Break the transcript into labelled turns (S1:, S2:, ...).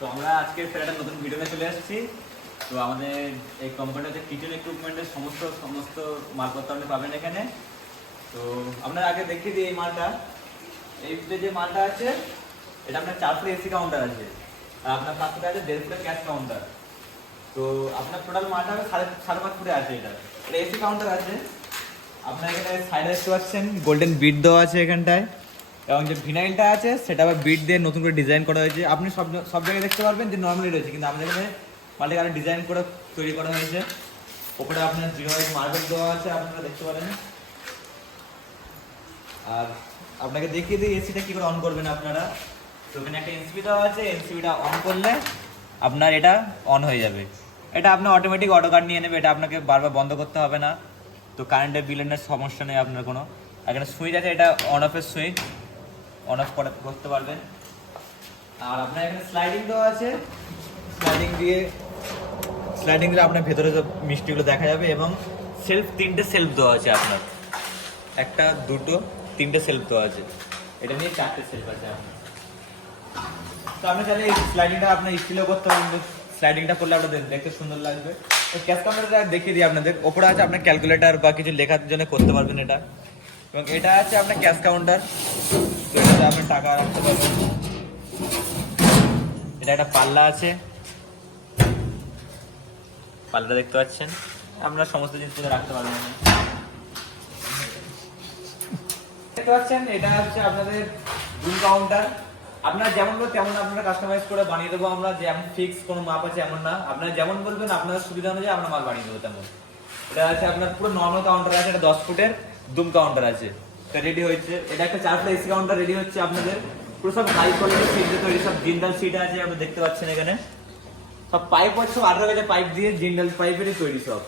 S1: তো আমরা আজকে ফের একটা নতুন ভিডিওতে চলে এসেছি তো আমাদের এই কোম্পানিতে কিচেন ইকুইপমেন্টের সমস্ত সমস্ত মালপত্র আপনি পাবেন এখানে। তো আপনার আগে দেখিয়ে দিই এই মালটা। এই যে মালটা আছে, এটা আপনার চার ফুট এসি কাউন্টার আছে। আর আপনার পাঁচ ফুটে আছে, দেড় ফুটের ক্যাশ কাউন্টার তো আপনার টোটাল মালটা সাড়ে সাড়ে পাঁচ ফুটে আছে এটা। এটা এসি কাউন্টার আছে। আপনার এখানে সাইডে দেখতে পাচ্ছেন গোল্ডেন বিট দেওয়া আছে এখানটায়। এবং যে ভিনাইলটা আছে, সেটা আবার বিট দিয়ে নতুন করে ডিজাইন করা হয়েছে। আপনি সব সব জায়গায় দেখতে পারবেন যে নর্মালি রয়েছে, কিন্তু আমাদের এখানে মাল্টি আরও ডিজাইন করে তৈরি করা হয়েছে। ওপরে আপনার জিরো মার্বেল দেওয়া আছে, আপনারা দেখতে পারেন। আর আপনাকে দেখিয়ে দিই এসিটা কি করে অন করবেন আপনারা। তো ওখানে একটা এনসিবি দেওয়া আছে এনসিবিটা অন করলে আপনার এটা অন হয়ে যাবে। এটা আপনার অটোমেটিক অটো কার্ড নিয়ে নেবে, এটা আপনাকে বারবার বন্ধ করতে হবে না। তো কারেন্টের বিলের সমস্যা নেই আপনার কোনো। এখানে সুইচ আছে, এটা অন অফের সুইচ অন অফ করতে পারবেন। আর আপনার এখানে স্লাইডিং দেওয়া আছে। স্লাইডিং দিয়ে স্লাইডিং দিলে আপনার ভেতরে সব মিষ্টিগুলো দেখা যাবে এবং সেলফ তিনটে সেলফ দেওয়া আছে আপনার। একটা, দুটো, তিনটে সেলফ দেওয়া আছে। এটা নিয়ে চারটে সেলফ আছে আপনার। তো আপনি চাইলে এই স্লাইডিংটা আপনার স্টিলও করতে পারেন। স্লাইডিংটা করলে আপনাদের দেখতে সুন্দর লাগবে। তো ক্যাশ কাউন্টারটা দেখিয়ে দিই আপনাদের। ওপরে আছে আপনার ক্যালকুলেটর বা কিছু লেখার জন্য করতে পারবেন এটা। এবং এটা আছে আপনার ক্যাশ কাউন্টার তো আপনি টাকা রাখতে পারবেন এটা একটা পাল্লা আছে। পাল্লাটা দেখতে পাচ্ছেন? আপনারা সমস্ত জিনিসপত্র রাখতে পারবেন এখানে। দেখতে পাচ্ছেন? এটা হচ্ছে আপনাদের রুম কাউন্টার আপনারা যেমন বলবেন তেমন আপনারা কাস্টমাইজ করে বানিয়ে দেবো আমরা। যে এমন ফিক্স কোনো মাপ আছে এমন না। আপনারা যেমন বলবেন আপনার সুবিধা অনুযায়ী আমরা মাল বানিয়ে দেবো তেমন। এটা আছে আপনার পুরো নর্মাল কাউন্টার আছে, এটা দশ ফুটের দুম কাউন্টার আছে। রেডি হয়েছে। এটা একটা চার প্লেস কাউন্টার রেডি হচ্ছে আপনাদের। পুরো সব হাই কোয়ালিটির সিট দিয়ে তৈরি, সব জিন্দাল সিট আছে আপনি দেখতে পাচ্ছেন এখানে। সব পাইপ হচ্ছে আঠারো গেছে পাইপ দিয়ে জিন্দাল পাইপেরই তৈরি সব।